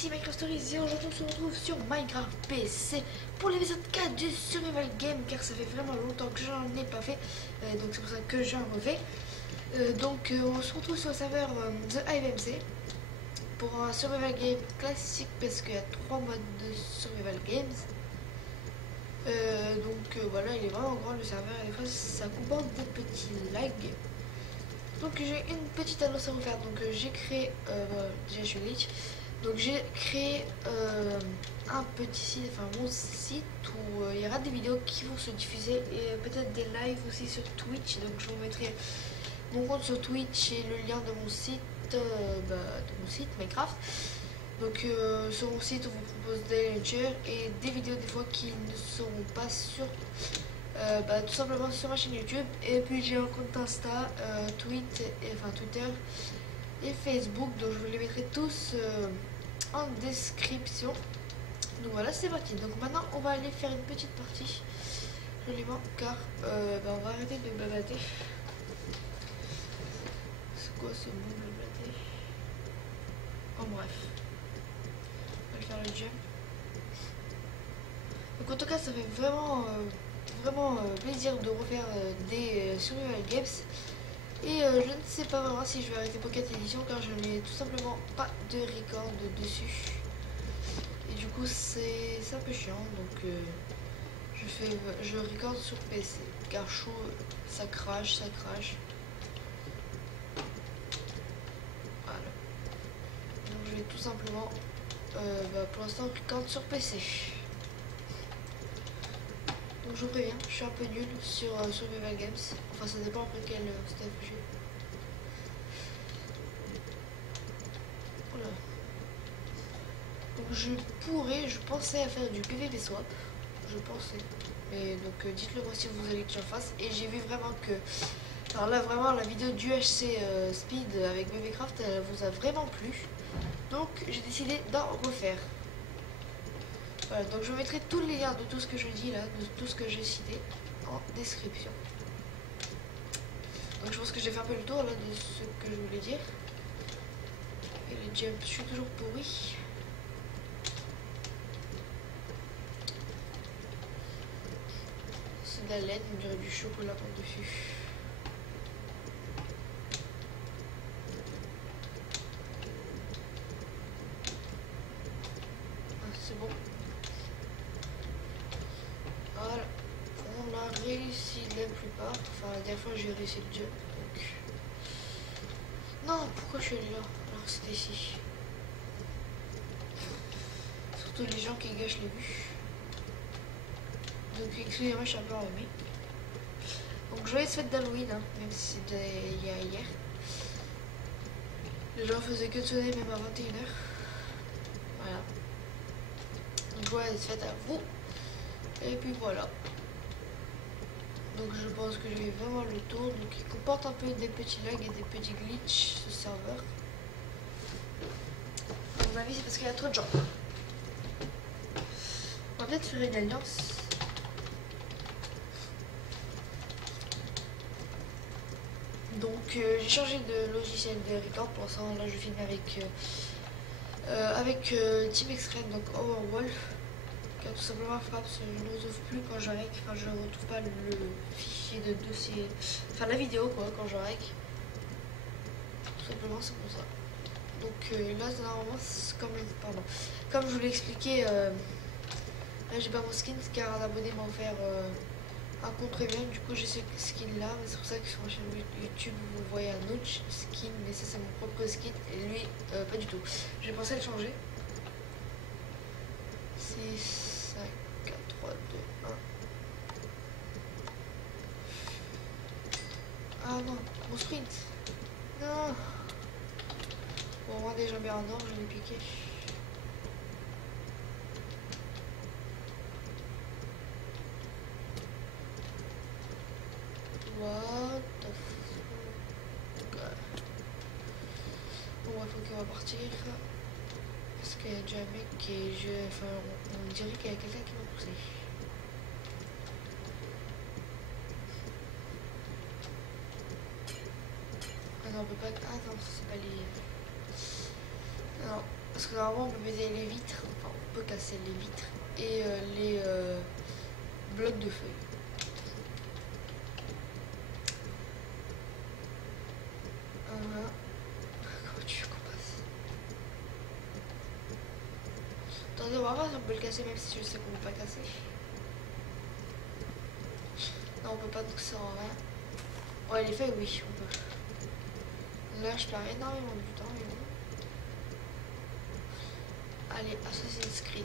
ici Minecraft Stories et aujourd'hui on se retrouve sur Minecraft PC pour l'épisode 4 du Survival Game car ça fait vraiment longtemps que j'en ai pas fait, donc c'est pour ça que j'en refais. On se retrouve sur le serveur The IVMC pour un Survival Game classique parce qu'il y a 3 modes de Survival Games. Voilà, il est vraiment grand le serveur et des fois ça comporte des petits lags. Donc j'ai une petite annonce à vous faire. Donc j'ai créé, déjà je suis glitch. Donc j'ai créé un petit site, enfin mon site où il y aura des vidéos qui vont se diffuser et peut-être des lives aussi sur Twitch. Donc je vous mettrai mon compte sur Twitch et le lien de mon site, Minecraft. Donc sur mon site on vous propose des launchers et des vidéos des fois qui ne seront pas sur tout simplement sur ma chaîne YouTube. Et puis j'ai un compte Insta, Twitter et Facebook, donc je vous les mettrai tous en description. Donc voilà, c'est parti. Donc maintenant on va aller faire une petite partie joliment car on va arrêter de blablater. C'est quoi ce mot blablater? En bref, on va le faire le jump. Donc en tout cas ça fait vraiment plaisir de refaire des survival games. Et je ne sais pas vraiment si je vais arrêter Pocket Edition car je n'ai tout simplement pas de record dessus. Et du coup c'est un peu chiant, donc je record sur PC car chaud ça crache. Voilà. Donc je vais tout simplement pour l'instant record sur PC. Donc je vous préviens, je suis un peu nul sur Survival Games. Enfin ça dépend après quel stuff j'ai. Voilà. Donc je pensais à faire du PVP swap. Je pensais. Mais donc dites-le moi si vous allez que j'en fasse. Et j'ai vu vraiment que. Alors là vraiment la vidéo du HC Speed avec BBcraft elle vous a vraiment plu. Donc j'ai décidé d'en refaire. Voilà, donc je mettrai tous les liens de tout ce que je dis là, de tout ce que j'ai cité en description. Donc je pense que j'ai fait un peu le tour là de ce que je voulais dire. Et les jumps, je suis toujours pourri. C'est de la laine, on dirait du chocolat par-dessus. Ah, c'est bon. Voilà, on a réussi la plupart. Enfin, la dernière fois j'ai réussi le jump. Donc... Non, pourquoi je suis allé là alors que c'était ici? Surtout les gens qui gâchent les vues. Donc excusez-moi, je suis un peu enrhumée. Donc joyeuse fête d'Halloween, hein, même si c'était hier. Les gens faisaient que de sonner même à 21h. Voilà. Donc joyeuse fête à vous. Et puis voilà. Donc je pense que j'ai vraiment le tour. Donc il comporte un peu des petits lags et des petits glitches ce serveur. À mon avis c'est parce qu'il y a trop de gens. On va peut-être faire une alliance. Donc j'ai changé de logiciel de record. Pour l'instant là je filme avec Team Extreme, donc Overwolf. Car tout simplement Fraps je ne retrouve plus quand je rec, enfin je ne retrouve pas le fichier de dossier, enfin la vidéo quoi quand je rec. Tout simplement c'est pour ça. Donc là normalement comme je vous l'ai expliqué, là j'ai pas mon skin car un abonné m'a offert un compte premium, du coup j'ai ce skin là, mais c'est pour ça que sur ma chaîne YouTube vous voyez un autre skin, mais ça c'est mon propre skin et lui pas du tout. J'ai pensé à le changer. 6, 5, 4, 3, 2, 1. Ah non, mon sprint. Non. Bon, moi déjà bien en or, je l'ai piqué. What the fuck. Bon, il faut qu'on va partir. Parce qu'il y a déjà un mec qui est... Enfin, on dirait qu'il y a quelqu'un qui m'a poussé. Ah non, on peut pas... Ah non, c'est pas les... Non, Parce que normalement on peut péter les vitres, enfin on peut casser les vitres et les blocs de feuilles. Comment tu veux qu'on passe? Attendez, on va voir si on peut le casser même si je sais qu'on peut pas casser. Non, on peut pas, donc ça sert à rien. Ouais, les feuilles, oui, on peut. Là, je perds énormément du temps. Mais bon. Allez, Assassin's Creed.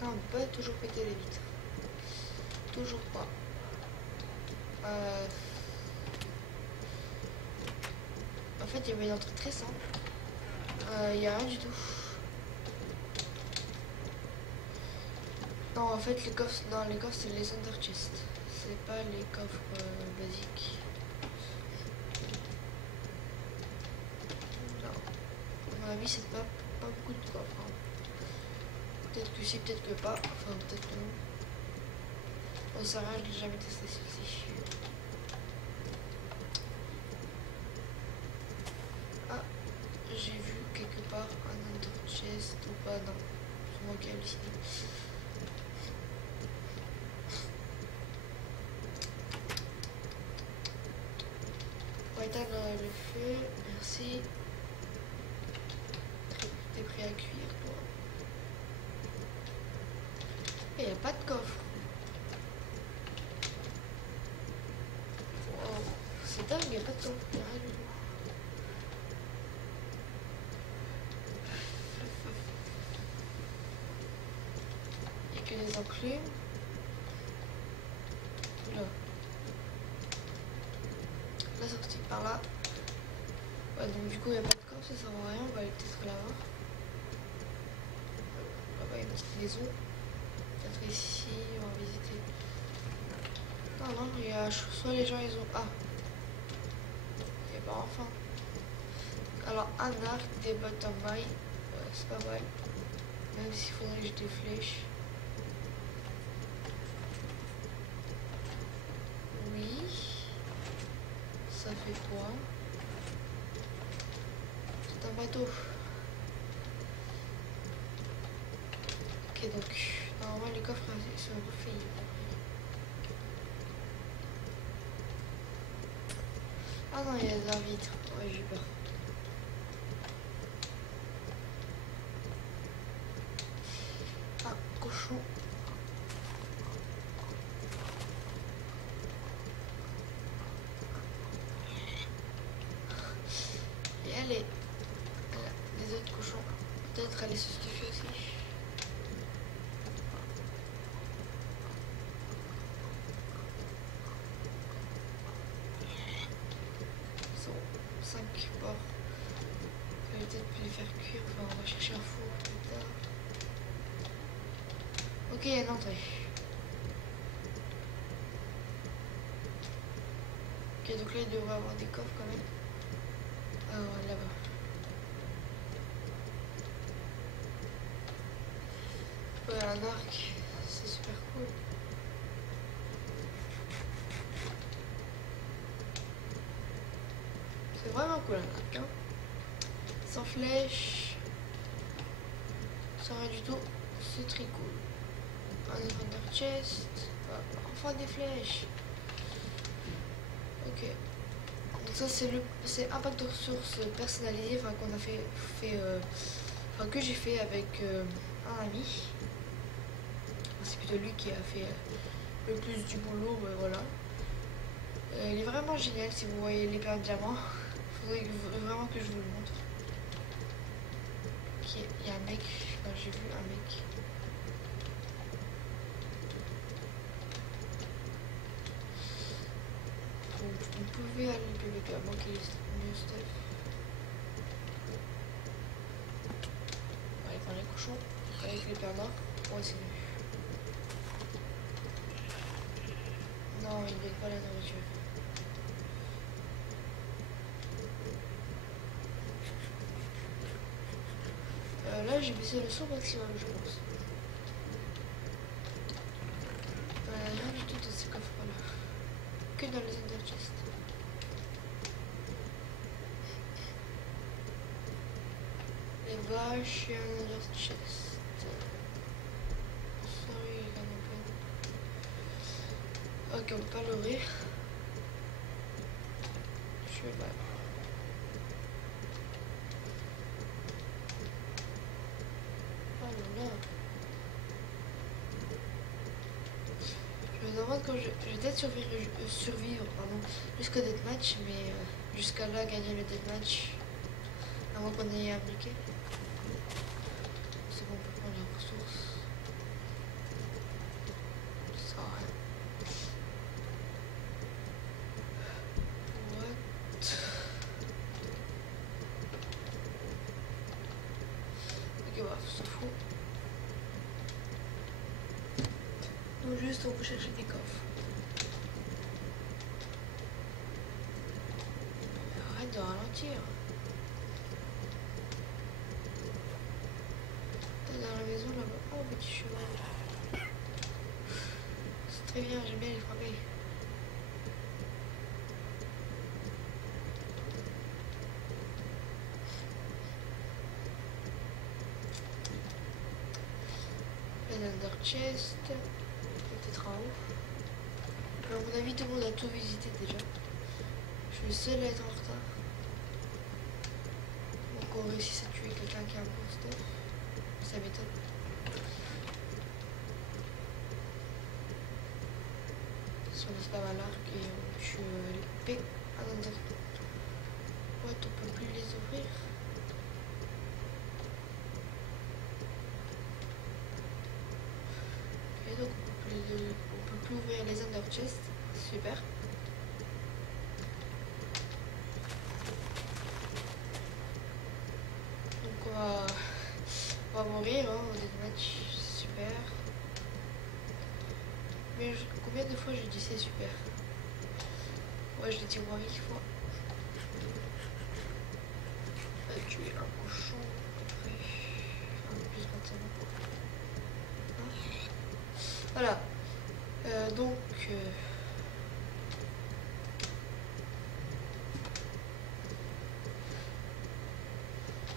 Non, on peut pas toujours péter les vitres. Toujours pas. En fait, il y avait une entrée très simple. Il n'y a rien du tout. Non, en fait, les coffres, non, les coffres, c'est les under chest. C'est pas les coffres basiques. Non. À mon avis, c'est pas beaucoup de coffres. Hein. Peut-être que si, peut-être que pas. Enfin, peut-être que non. Bon, ça va, je l'ai jamais testé celle-ci. Ah, j'ai vu quelque part un under chest ou pas, non. C'est moi qui ai halluciné. Pour éteindre le feu, merci. T'es prêt à cuire, toi. Et il n'y a pas de coffre. Oh, c'est dingue, il n'y a pas de coffre. Il n'y a rien du tout. Il n'y a que des enclumes. Là. La sortie par là. Ouais, donc du coup, il n'y a pas de coffre, ça sert à rien. On va aller peut-être là-bas. Là-bas, il y a une petite maison. Peut-être ici, on va visiter. Non, non, il y a soit les gens ils ont. Ah! Et bah enfin. Alors, un arc, des bottes en maille. Ouais, c'est pas mal. Même s'il faudrait que j'ai des flèches. Oui. Ça fait quoi? C'est un bateau. Ok, donc, normalement, les coffres ils sont refaits. Ah non, il y a de la vitre. Ouais, j'ai peur. Ah, cochon. Et elle est... les autres cochons. Peut-être aller se stuffer aussi. Ils sont 5 porcs. Je vais peut-être plus les faire cuire. Enfin, on va chercher un four plus tard. Ok, il y a une entrée. Ok, donc là, il devrait y avoir des coffres quand même. Ah ouais, là-bas. Ouais, un arc. C'est super cool. C'est vraiment cool un arc, hein. Sans flèche. Sans rien du tout. C'est très cool. Un under chest. Enfin des flèches. Ok. Donc ça c'est impact de ressources personnalisé, enfin qu'on a enfin que j'ai fait avec un ami. C'est plutôt lui qui a fait le plus du boulot, mais voilà. Il est vraiment génial si vous voyez l'épée en diamant. Faudrait vraiment que je vous le montre. Ok, il y a un mec, enfin, j'ai vu un mec. Vous pouvez aller PVP à moins qu'il y ait mieux stuff. On va aller prendre les cochons avec les perdants. Ouais, c'est mieux. Non, il n'est pas la nourriture. Là, j'ai baissé le son maximum, je pense. Rien du tout dans ces coffres-là. Que dans les under chests. les vaches et un other chest. Sorry, il y en a plein. Ok, on peut pas l'ouvrir. Je vais pas. Oh là là. Je me demande quand je vais peut-être survivre jusqu'au deathmatch, mais jusqu'à là gagner le deathmatch avant qu'on ait appliqué. C'est bon, on peut prendre les ressources. Ça sert à rien. What? Ok, bref, on s'en fout. Donc juste on peut chercher des coffres. Arrête de ralentir. T'es dans la maison là-bas. Oh petit cheval. C'est très bien, j'aime bien les frapper. Un under chest. Peut-être en haut. À mon avis, tout le monde a tout visité déjà. Je suis le seul à être en retard. Donc on réussit à tuer quelqu'un qui a un poster. Ça m'étonne. Si on laisse pas mal l'arc et on tue l'épée. Ah non, non. What, on peut plus les ouvrir. Ok, donc on peut plus ouvrir les under chest. Super. Donc on va mourir hein, au deathmatch. Super. Mais combien de fois j'ai dit c'est super? Ouais, je l'ai dit au moins 1000 fois. Tuer un cochon après. Enfin, plus maintenant. Voilà. Donc.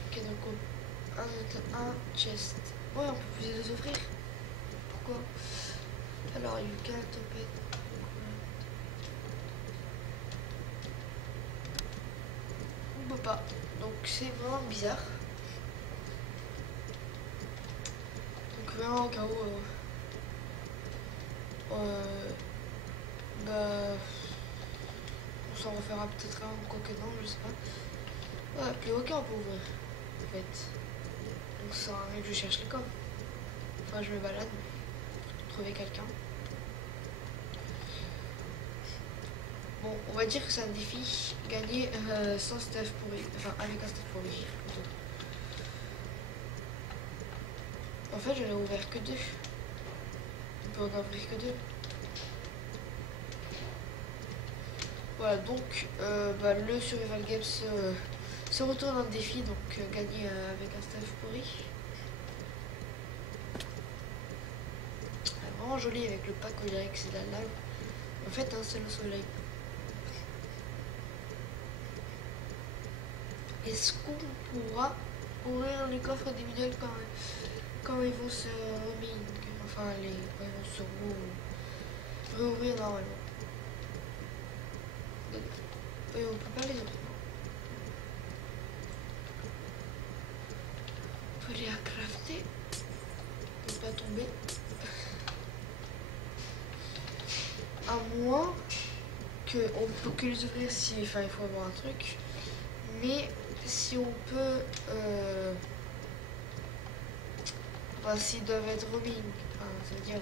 Ok, donc un chest. Ouais, on peut plus les ouvrir. Pourquoi? Alors, you can't open. On peut pas. Donc, c'est vraiment bizarre. Donc, vraiment, au cas où. Bah. On s'en refera peut-être un, quoi que non, je sais pas. Ouais, plus aucun on peut ouvrir. En fait. Donc, ça sert à rien que je cherche les coffres. Enfin, je me balade. Trouver quelqu'un. Bon, on va dire que c'est un défi. Gagner sans stuff pourri. Enfin, avec un stuff pourri, plutôt. En fait, j'en ai ouvert que 2. On peut en ouvrir que 2. Voilà, donc le Survival Games se retourne en défi, donc gagner avec un stuff pourri. Vraiment joli avec le pack, on dirait que c'est de la lave. En fait, hein, c'est le soleil. Est-ce qu'on pourra ouvrir les coffres des mineures quand ils vont se reming, enfin quand ils vont se réouvrir normalement? Et on peut pas les ouvrir. On peut les crafter. On peut pas tomber. À moins qu'on peut que les ouvrir si. Enfin, il faut avoir un truc. Mais si on peut. Enfin, s'ils doivent être roaming. Enfin, ça veut dire.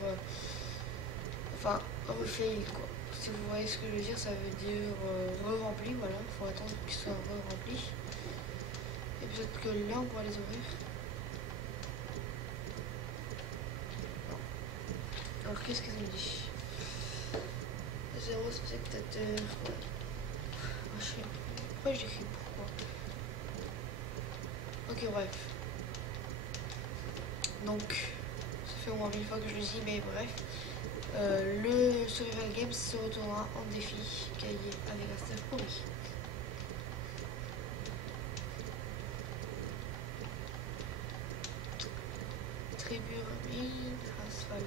Enfin, refail quoi. Si vous voyez ce que je veux dire, ça veut dire re-rempli, voilà, il faut attendre qu'ils soient re-remplis. Et peut-être que là on pourra les ouvrir. Non. Alors qu'est-ce que ça me dit? 0 spectateur. Ouais. Je sais pourquoi j'écris pourquoi. Ok, bref. Donc, ça fait au moins 1000 fois que je le dis, mais bref. Le Survival Games se retournera en défi gagné avec un stuff pourri. tribu remis, asphalé.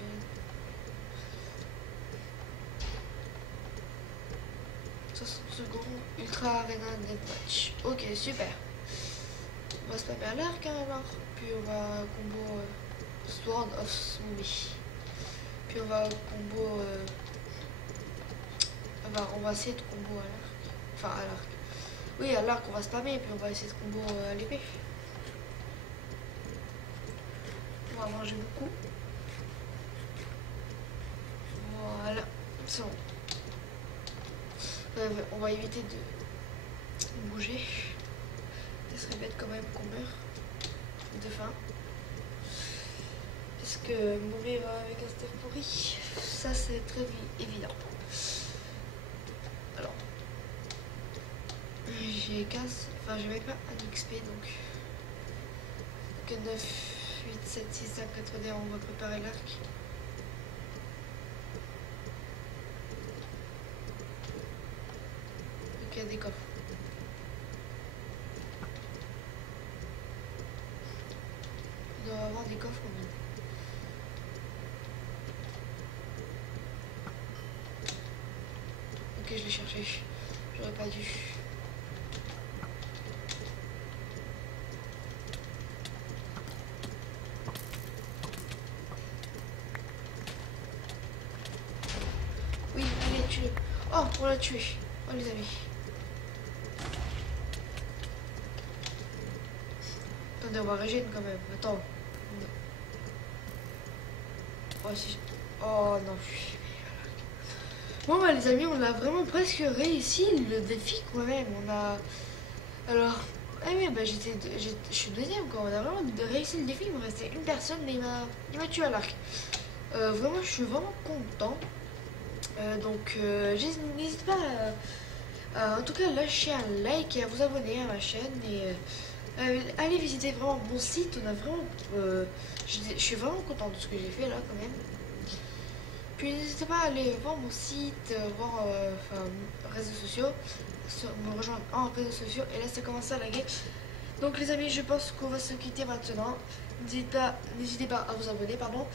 60 secondes, Ultra Arena Deathmatch. Ok, super. On va spammer à l'arc hein, alors. Puis on va combo Sword of Smoothie. Puis on va combo. On va essayer de combo à l'arc. Enfin à l'arc. Oui, à l'arc on va spammer. Puis on va essayer de combo à l'épée. On va manger beaucoup. Voilà. C'est bon. On va éviter de bouger. Ça serait bête quand même qu'on meure de faim. Parce que mourir avec un steak pourri, ça c'est très évident. Alors, j'ai 15, enfin j'ai même pas un XP donc. Que 9, 8, 7, 6, 5, 4 D, on va préparer l'arc. Il y a des coffres. Il doit y avoir des coffres au vide. Ok, je l'ai cherché. J'aurais pas dû. Oui, allez, tue-le. Oh, on l'a tué. Oh, les amis. Attendez, on va régénérer quand même. Attends. Oh, si... oh non. Bon, bah, les amis, on a vraiment presque réussi le défi quand même. On a. Alors. Ah oui, bah, je suis deuxième quoi. On a vraiment réussi le défi. Il me restait une personne, mais il m'a tué à l'arc. Vraiment, je suis vraiment content. Donc, n'hésitez pas en tout cas, lâcher un like et à vous abonner à ma chaîne. Et allez visiter vraiment mon site. On a vraiment, je suis vraiment content de ce que j'ai fait là quand même. Puis n'hésitez pas à aller voir mon site, voir réseaux sociaux, me rejoindre en réseaux sociaux. Et là, ça commence à laguer. Donc les amis, je pense qu'on va se quitter maintenant. N'hésitez pas à vous abonner, pardon.